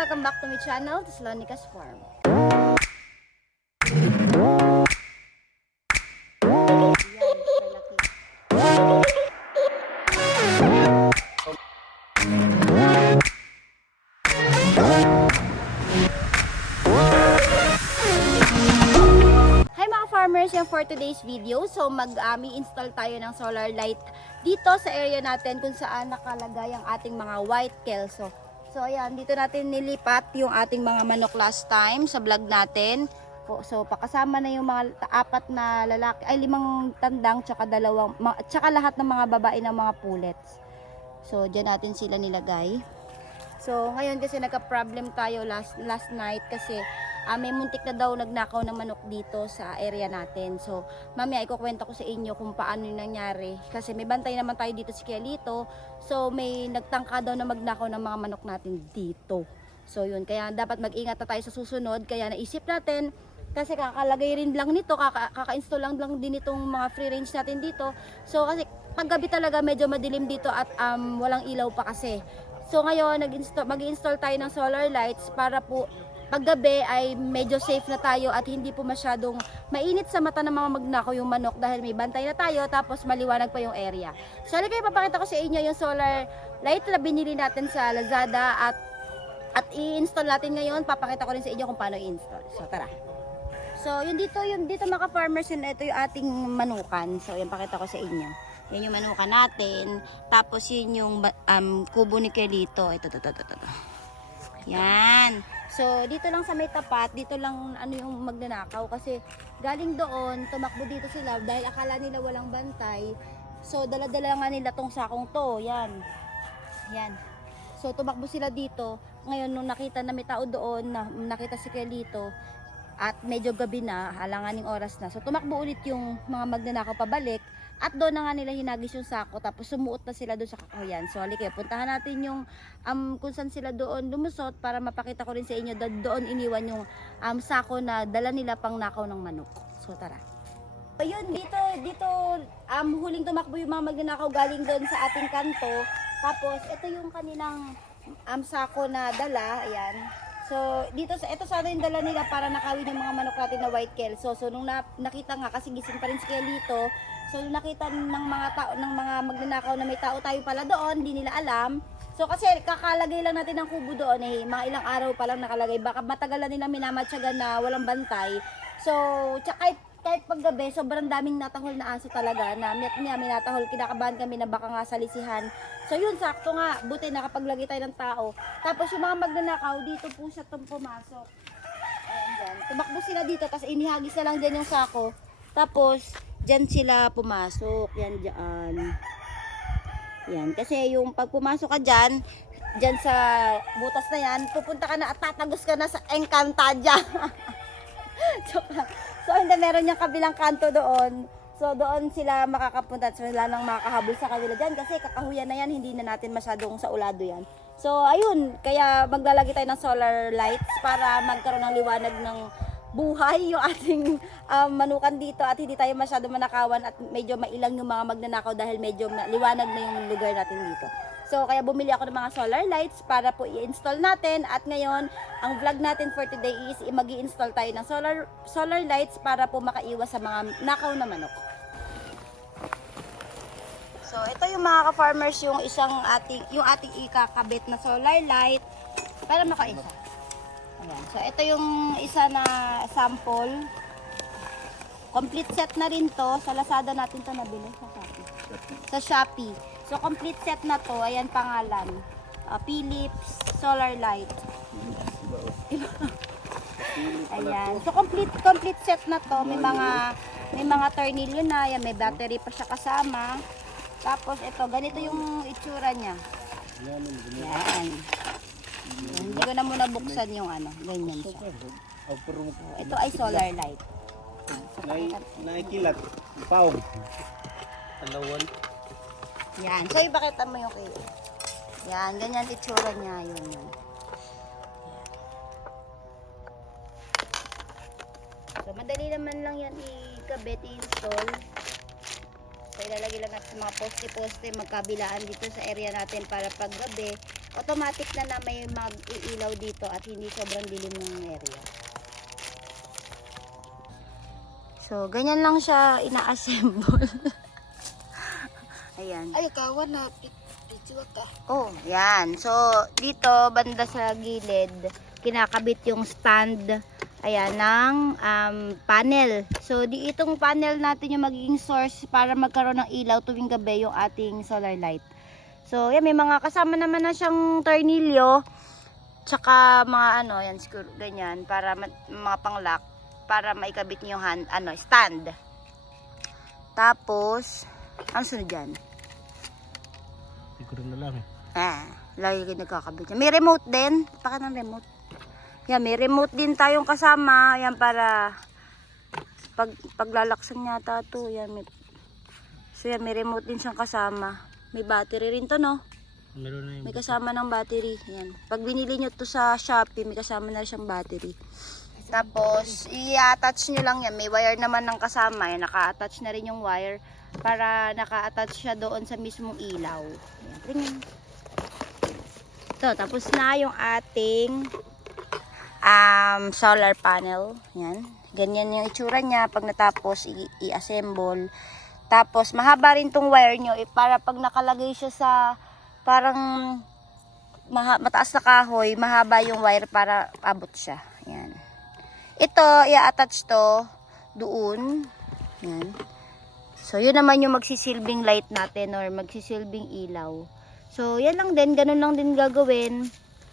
Welcome back to my channel, Tesalonica's Farm. Farmers, yan for today's video. So mag-install tayo ng solar light dito sa area natin kung saan nakalagay ang ating mga white kelso. So ayan, dito natin nilipat yung ating mga manok last time sa vlog natin. So pakasama na yung mga apat na lalaki, ay limang tandang tsaka dalawang, tsaka lahat ng mga babae ng mga pullets. So dyan natin sila nilagay. So ngayon kasi nagka-problem tayo last last night kasi ah, may muntik na daw nagnakaw ng manok dito sa area natin. So, mamaya ikukwento ko sa inyo kung paano yung nangyari. Kasi may bantay naman tayo dito si Kialito. So, may nagtangka daw na magnakaw ng mga manok natin dito. So, yun. Kaya dapat mag-ingat na tayo sa susunod. Kaya naisip natin, kasi kakalagay rin lang nito, kaka- kaka-install lang lang din itong mga free range natin dito. So, kasi paggabi talaga medyo madilim dito at um, walang ilaw pa kasi. So, ngayon, mag-install tayo ng solar lights para po paggabi ay medyo safe na tayo at hindi po masyadong mainit sa mata ng mga magnakaw yung manok dahil may bantay na tayo tapos maliwanag pa yung area. So halika ipapakita ko sa inyo yung solar light na binili natin sa Lazada at at i-install natin ngayon. Papakita ko rin sa inyo kung paano i-install. So tara. So yun dito, yung dito mga farmers yun, ito yung ating manukan. So yan pakita ko sa inyo. Yan yung manukan natin. Tapos yun yung um, kubo ni Kelito. Ito, ito, ito, ito, ito. Yan. So, dito lang sa may tapat, dito lang ano yung magnanakaw kasi galing doon, tumakbo dito sila dahil akala nila walang bantay. So, dala-dala nga nila tong sakong to. Yan. Yan. So, tumakbo sila dito. Ngayon, nung nakita na may tao doon, na, nakita si Kelito, at medyo gabi na, halanganing oras na. So, tumakbo ulit yung mga magnanakaw pabalik. At doon na nga nila hinagis yung sako tapos sumuot na sila doon sa kakahuyan. So halika, puntahan natin yung um, kung saan sila doon lumusot para mapakita ko rin sa inyo doon iniwan yung um, sako na dala nila pang nakaw ng manok. So tara. Ayun, dito, dito, um, huling tumakbo yung mga magnanakaw galing doon sa ating kanto. Tapos, ito yung kanilang um, sako na dala, ayan. So, dito ito sana yung dala nila para nakawin yung mga manok natin na white kelso. So, nung na, nakita nga kasi gising pa rin si Kelito, so nakita ng mga tao ng mga magnanakaw na may tao tayo pala doon, hindi nila alam. So kasi kakalagay lang natin ng kubo doon eh, mga ilang araw pa lang nakalagay. Baka matagal na nila minamatsagan na walang bantay. So, tsaka kahit, paggabi, sobrang daming natahol na aso talaga na miyat niya, may natahol, kinakabahan kami na baka nga salisihan. So yun, sakto nga, buti nakapaglagay tayo ng tao. Tapos yung mga magnanakaw, dito po siya tum pumasok. Ayan dyan. Tumakbo sila dito, tapos inihagis na lang dyan yung sako. Tapos, dyan sila pumasok. Yan dyan. Yan. Kasi yung pag pumasok ka dyan, dyan sa butas na yan, pupunta ka na at tatagos ka na sa Encantadia. so, hindi meron yung kabilang kanto doon. So, doon sila makakapunta. So, wala nang makakahabol sa kanila dyan. Kasi kakahuyan na yan, hindi na natin masyadong sa ulado yan. So, ayun. Kaya maglalagay tayo ng solar lights para magkaroon ng liwanag ng buhay yung ating um, manukan dito at hindi tayo masyado manakawan at medyo mailang yung mga magnanakaw dahil medyo liwanag na yung lugar natin dito. So, kaya bumili ako ng mga solar lights para po i-install natin. At ngayon, ang vlog natin for today is mag install tayo ng solar, solar lights para po makaiwas sa mga nakaw na manok. So, ito yung mga ka-farmers, yung isang ating, yung ating ikakabit na solar light para makaisa. Ayan. So, ito yung isa na sample. Complete set na rin to. Sa Lazada natin to nabili. Sa Shopee. Sa Shopee. So, complete set na to. Ayan pangalan. Ah, Philips Solar Light. Ayan. So, complete complete set na to. May mga may mga tornilyo na. Ayan, may battery pa siya kasama. Tapos, ito. Ganito yung itsura niya. Ayan. Hindi ko na muna buksan yung ano. Ganyan siya. Ito ay solar light. Naikilat. Pao. Alawan. Yan. So, ipakita mo yung kay... Yan. Ganyan itsura niya. Yun yun. So, madali naman lang yan i-kabit, i-install. So, ilalagay lang natin sa mga poste-poste magkabilaan dito sa area natin para pag gabi automatic na na may mag-iilaw dito at hindi sobrang dilim ng area. So, ganyan lang siya ina-assemble. Ayan. Ay, kawan na. Picture ka. Oh, yan. So, dito, banda sa gilid, kinakabit yung stand, ayan, ng um, panel. So, di itong panel natin yung magiging source para magkaroon ng ilaw tuwing gabi yung ating solar light. So, yan, may mga kasama naman na siyang tornilyo, tsaka mga ano, yan, siguro, ganyan, para mga panglock, para maikabit niyo yung hand, ano, stand. Tapos, ano sunod dyan? Siguro na lang eh. Ah, lagi kayo nagkakabit. May remote din. Paka ng remote. Yan, may remote din tayong kasama. Yan para pag paglalaksan yata to. Yan, may, so yan, may remote din siyang kasama. May battery rin to, no? Meron na yung May kasama ng battery. Yan. Pag binili nyo to sa Shopee, may kasama na siyang battery. Tapos, i-attach nyo lang yan. May wire naman ng kasama. Yan, naka-attach na rin yung wire para naka-attach siya doon sa mismong ilaw. Yan, tingin. Ito, tapos na yung ating um, solar panel. Yan. Ganyan yung itsura niya pag natapos i-assemble. Tapos, mahaba rin tong wire nyo eh, para pag nakalagay siya sa parang maha, mataas na kahoy, mahaba yung wire para abot siya. Yan. Ito, i-attach to doon. Yan. So, yun naman yung magsisilbing light natin or magsisilbing ilaw. So, yan lang din. Ganun lang din gagawin.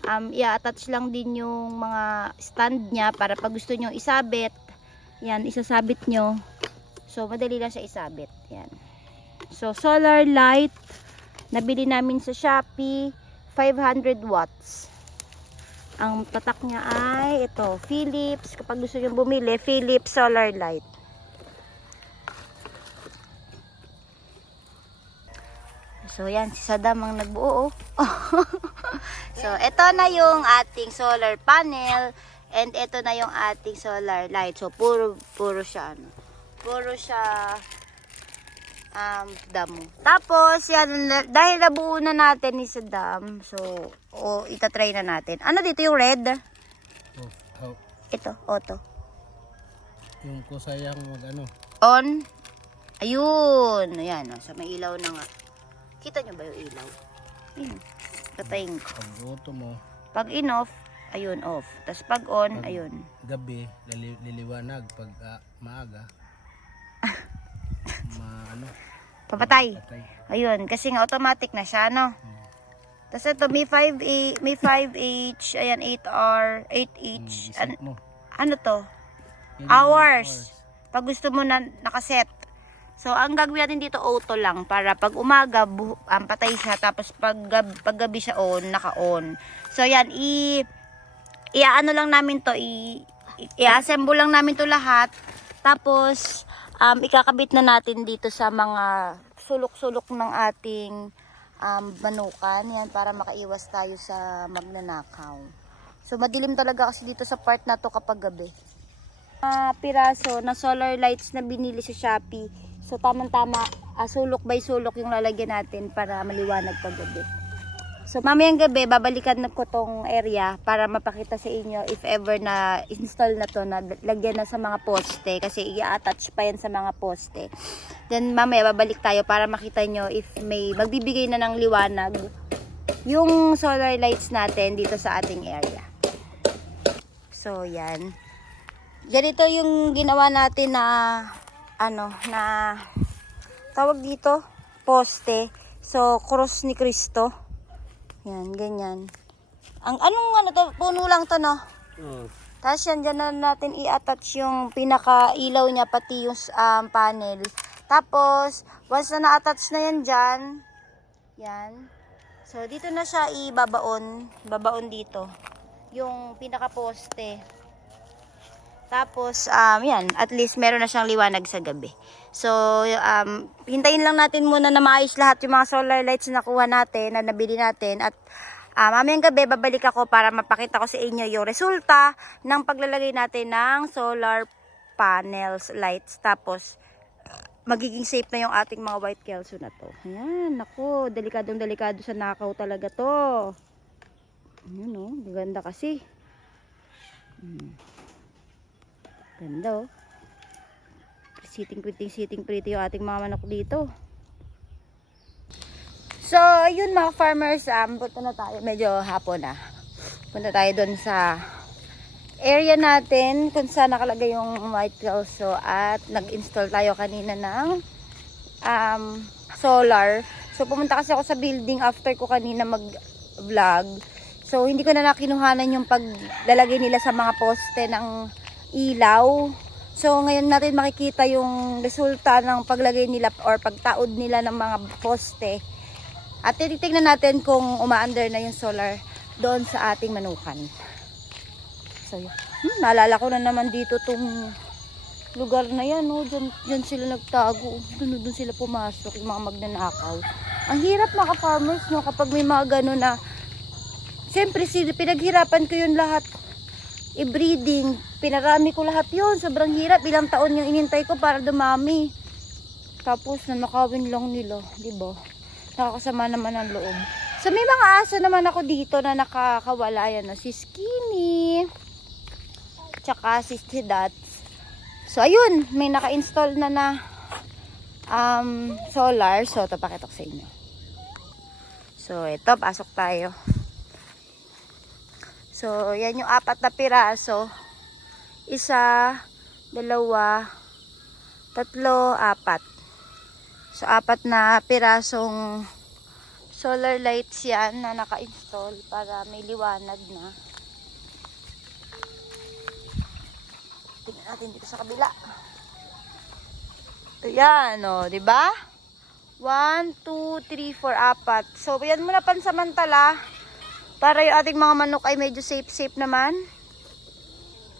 Um, i-attach lang din yung mga stand niya para pag gusto nyo isabit, yan, isasabit nyo. So, madali lang siya isabit. Yan. So, solar light. Nabili namin sa Shopee. 500 watts. Ang tatak niya ay ito, Philips. Kapag gusto nyo bumili, Philips solar light. So, yan, si Saddam ang nagbuo. oh. so, ito na yung ating solar panel. And ito na yung ating solar light. So, puro, puro siya, ano. Puro siya, um, damo. Tapos, yan, dahil nabuo na natin ni Saddam, so, o, itatry na natin. Ano dito yung red? oh, oh, Ito, auto. yung kusayang mag ano. On. Ayun. Ayan, oh, sa may ilaw na nga. Kita nyo ba yung ilaw? Ayun. Patayin ko. Pag auto mo, Pag in-off, ayun, off. Tapos pag on, ayun. gabi, lili- liliwanag. Pag ah, maaga, ma ano, Papatay. patay. Ayun, kasi nga automatic na siya, no? Tapos ito, may 5A, may 5H, ayan, 8R, 8H. Hmm, An- isip mo. ano to? Yung Hours. Pag gusto mo na nakaset. So, ang gagawin natin dito, auto lang. Para pag umaga, bu- um, patay siya. Tapos pag, gab- pag gabi siya on, naka-on. So, yan, i... I-ano lang namin to, i... i- I-assemble lang namin to lahat. Tapos, um, ikakabit na natin dito sa mga sulok-sulok ng ating um, manukan. Yan, para makaiwas tayo sa magnanakaw. So, madilim talaga kasi dito sa part na to kapag gabi ah, piraso na solar lights na binili sa Shopee. So, tamang-tama, ah, sulok by sulok yung lalagyan natin para maliwanag pag gabi. So, mamayang gabi, babalikan ko tong area para mapakita sa inyo if ever na install na to, na lagyan na sa mga poste kasi i-attach pa yan sa mga poste. Then, mamaya babalik tayo para makita nyo if may magbibigay na ng liwanag yung solar lights natin dito sa ating area. So, yan ganito yung ginawa natin na ano na tawag dito poste so cross ni Kristo yan ganyan. Ang anong ano to? Puno lang to no? Oh, tapos yan dyan na natin i-attach yung pinaka ilaw niya pati yung um, panel. Tapos once na na-attach na yan dyan yan. So dito na siya ibabaon. Babaon dito. Yung pinaka poste tapos, um, yan, at least meron na siyang liwanag sa gabi. So, um, hintayin lang natin muna na maayos lahat yung mga solar lights na nakuha natin, na nabili natin. At uh, mamayang gabi, babalik ako para mapakita ko sa inyo yung resulta ng paglalagay natin ng solar panels, lights. Tapos, magiging safe na yung ating mga white kelso na to. Ayan, naku, delikadong delikado sa nakaw talaga to. Yun oh, ganda kasi. Hmm. Ganda oh. Sitting pretty, yung ating mga manok dito. So, ayun mga farmers, um, punta na tayo. Medyo hapon na. Punta tayo doon sa area natin kung saan nakalagay yung white calso at nag-install tayo kanina ng um, solar. So, pumunta kasi ako sa building after ko kanina mag-vlog. So, hindi ko na nakinuhanan yung paglalagay nila sa mga poste ng ilaw. So, ngayon natin makikita yung resulta ng paglagay nila or pagtaod nila ng mga poste. At titignan natin kung umaandar na yung solar doon sa ating manukan. So. Hmm, naalala ko na naman dito tong lugar na yan. Oh. Diyan, diyan sila nagtago. Doon, doon sila pumasok, yung mga magnanakaw. Ang hirap mga farmers no, kapag may mga gano'n na Siyempre, si, pinaghirapan ko yun lahat. I-breeding. Pinarami ko lahat yun. Sobrang hirap. Ilang taon yung inintay ko para dumami. Tapos, nanakawin lang nila. ba? Nakakasama naman ang loob. So, may mga aso naman ako dito na nakakawala. Yan, no? si Skinny. Tsaka si Dats. So, ayun. May naka-install na na um, solar. So, ito pakita ko sa inyo. So, ito. Pasok tayo. So, yan yung apat na piraso. Isa, dalawa, tatlo, apat. So, apat na pirasong solar lights yan na naka-install para may liwanag na. Tingnan natin dito sa kabila. Ayan, o, di ba? 1, 2, 3, 4, apat. So, yan muna pansamantala. Para yung ating mga manok ay medyo safe-safe naman.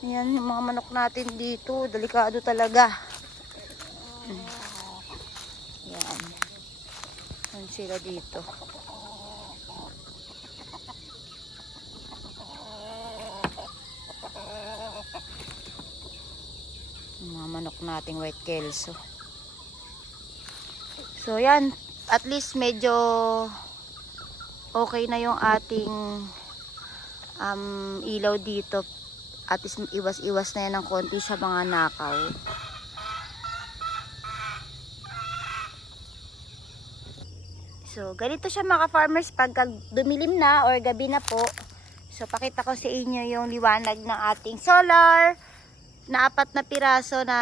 Ayan, yung mga manok natin dito. Delikado talaga. Ayan. Ayan sila dito. Yung mga manok nating white kelso. So, yan. At least medyo okay na yung ating um, ilaw dito. At is iwas-iwas na yan ng konti sa mga nakaw. So ganito siya mga farmers pagka dumilim na or gabi na po so pakita ko sa inyo yung liwanag ng ating solar. Na apat na piraso na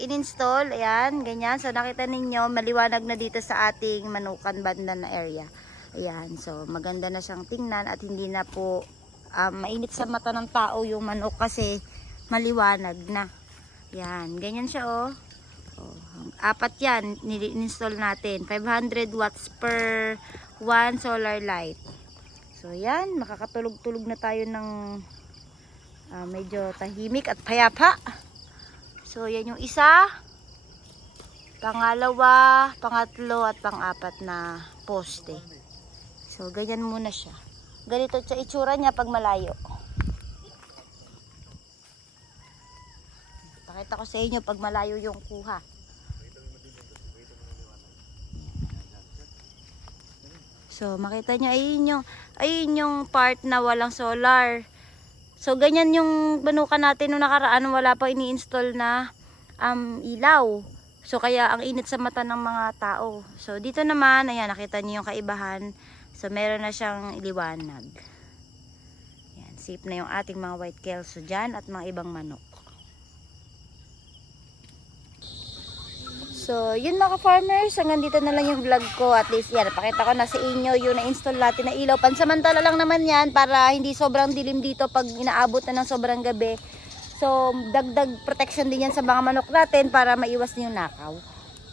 in-install. Ayan, ganyan. So nakita ninyo maliwanag na dito sa ating manukan banda na area Ayan, so maganda na siyang tingnan at hindi na po um, mainit sa mata ng tao yung manok kasi maliwanag na. Ayan, ganyan siya oh. oh apat yan, nil-install natin. 500 watts per one solar light. So yan, makakatulog-tulog na tayo ng uh, medyo tahimik at payapa. So yan yung isa, pangalawa, pangatlo at pangapat na poste. So, ganyan muna siya. Ganito siya itsura niya pag malayo. Pakita ko sa inyo pag malayo yung kuha. So, makita nyo, ayun yung, ayun yung part na walang solar. So, ganyan yung banukan natin nung nakaraan, wala pa ini-install na um, ilaw. So, kaya ang init sa mata ng mga tao. So, dito naman, ayan, nakita niyo yung kaibahan. So, meron na siyang liwanag. Yan, safe na yung ating mga white kelso dyan at mga ibang manok. So, yun mga farmers, hanggang dito na lang yung vlog ko. At least, yan, pakita ko na sa inyo yung na-install natin na ilaw. Pansamantala lang naman yan para hindi sobrang dilim dito pag inaabot na ng sobrang gabi. So, dagdag protection din yan sa mga manok natin para maiwas yung nakaw.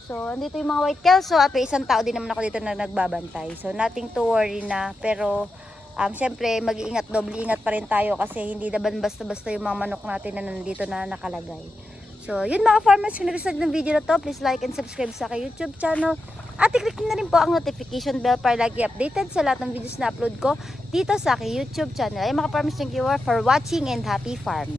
So, andito yung mga white kelso at may isang tao din naman ako dito na nagbabantay. So, nothing to worry na. Pero, um, syempre, mag-iingat, doble ingat pa rin tayo kasi hindi naman basta-basta yung mga manok natin na nandito na nakalagay. So, yun mga farmers, kung nagustuhan ng video na to, please like and subscribe sa aking YouTube channel. At i-click na rin po ang notification bell para lagi updated sa lahat ng videos na upload ko dito sa aking YouTube channel. Ay mga farmers, thank you for watching and happy farm.